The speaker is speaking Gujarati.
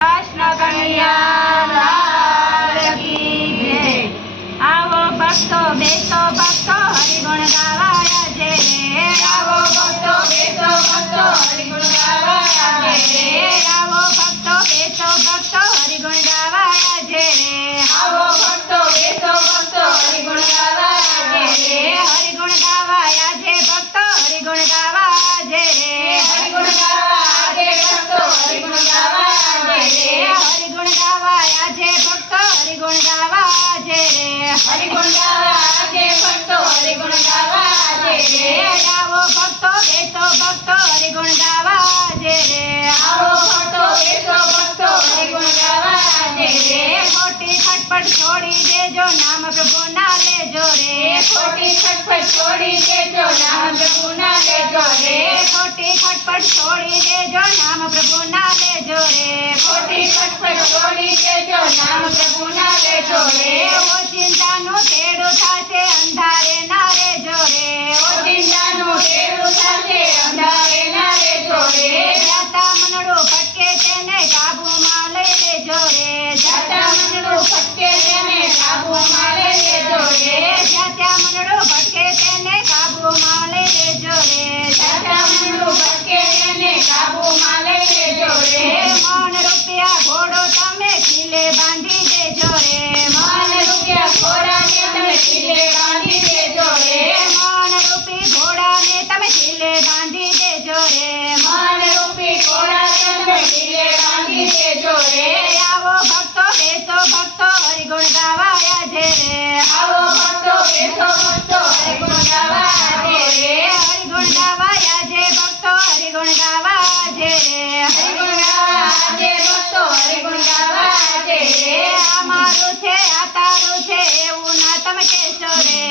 કૃષ્ણ કનૈયા લાલ કી જય। આવો ભક્તો બેસો ભક્તો હરિગુણ ગાવા આજે રે। આવો ભક્તો બેસો ભક્તો હરિગુણ ગાવા આજે રે। આવો ભક્તો બેસો ભક્તો હરિગુણ ગાવા આજે રે। આવો ભક્તો બેસો ભક્તો હરિગુણ ગાવા આજે રે। હરિગુણ ગાવા આજે ભક્તો હરિગુણ ગાવા આજે રે। હરિગુણ ગાવા આજે ભક્તો હરિગુણ ગાવા હરિગુણ ગાવા આજે ભક્તો હરિગુણ ગાવા આજે રે। હરિગુણ ગાવા આજે ભક્તો હરિગુણ ગાવા આજે રે। આવો ભક્તો બેસો ભક્તો હરિગુણ ગાવા આજે રે। આવો ભક્તો બેસો ભક્તો હરિગુણ ગાવા આજે રે। ખોટી ખટપટ છોડી દેજો નામ પ્રભુના લેજો રે। ખોટી ખટપટ છોડી દેજો નામ પ્રભુના લેજો રે। ખોટી ખટપટ છોડી દેજો નામ પ્રભુના લેજો રે। ખોટી ખટપટ છોડી દેજો નામ પ્રભુના લેજો રે। ઓ ચિંતાનું તેડું થાશે અંધારે ના રેજો રે। ઓ ચિંતાનું તેડું થાશે અંધારે ના રેજો રે। જાતા મનડું ફટકે તેને કાબૂમાં લઈ લેજો રે। જાતા મનડું ફટકે તેને કાબૂમાં લઈ લેજો રે। જાતા મનડું ફટકે તેને કાબૂમાં લઈ લેજો રે। જાતા મનડું ફટકે તેને કાબૂમાં લઈ લેજો રે। મન રૂપિયા ઘોડો તમે ખીલે બાંધી દેજો રે। મન રૂપિયા ઘોડાને તમે ખીલે બાંધી દેજો રે। મન રૂપી ઘોડાને તમે ખીલે બાંધી દેજો રે। મન રૂપી ઘોડાને તમે ખીલે બાંધી દેજો રે। આવો ભક્તો બેસો ભક્તો હરિગુણ ગાવા આજે રે। આવો ભક્તો બેસો ભક્તો હરિગુણ ગાવા આજે રે। હરિગુણ ગાવા આજે ભક્તો હરિગુણ ગાવા આજે રે। હરિગુણ ગાવા આજે ભક્તો હરિગુણ ગાવા આજે રે। અમારું છે આ તારું છે એવું ના તમે કહેશો રે।